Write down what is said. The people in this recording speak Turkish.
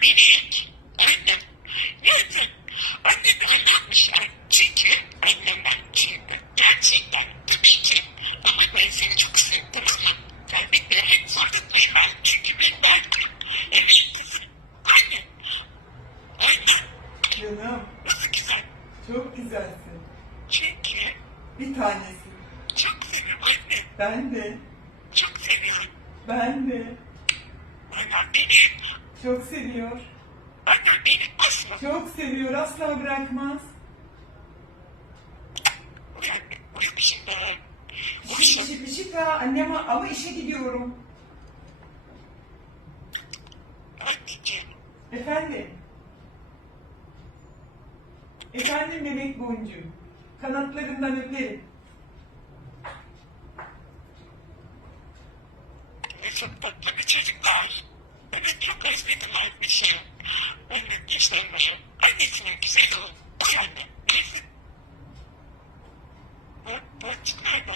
melek. Annem. Yani annemi anlatmışlar. Çünkü annemden çıktı. Gerçekten. Tabii ki. Ama ben seni çok sevdim ama. Ben bir de hep zorundayım ben. Çünkü ben evet kızım. Anne. Anne. Canım, Nasıl güzel. çok güzelsin. Çünkü Bir tanesin. çok seviyorum anne. Ben de, Çok seviyorum. ben de. Annem beni. Çok seviyor. Annem beni asla. Çok seviyor, asla bırakmaz. Uyumuşum ben. Pişik ha annem ama işe gidiyorum. Anneciğim. Efendim? Efendim bebek boncuğum. Kanatlarından öperim. Ne çok tatlı bir çocuklar. Evet çok özledim anneciğim. Annem güzelmiş. Annesinin güzel ol. Anne. Neyse. Bu çıkarma.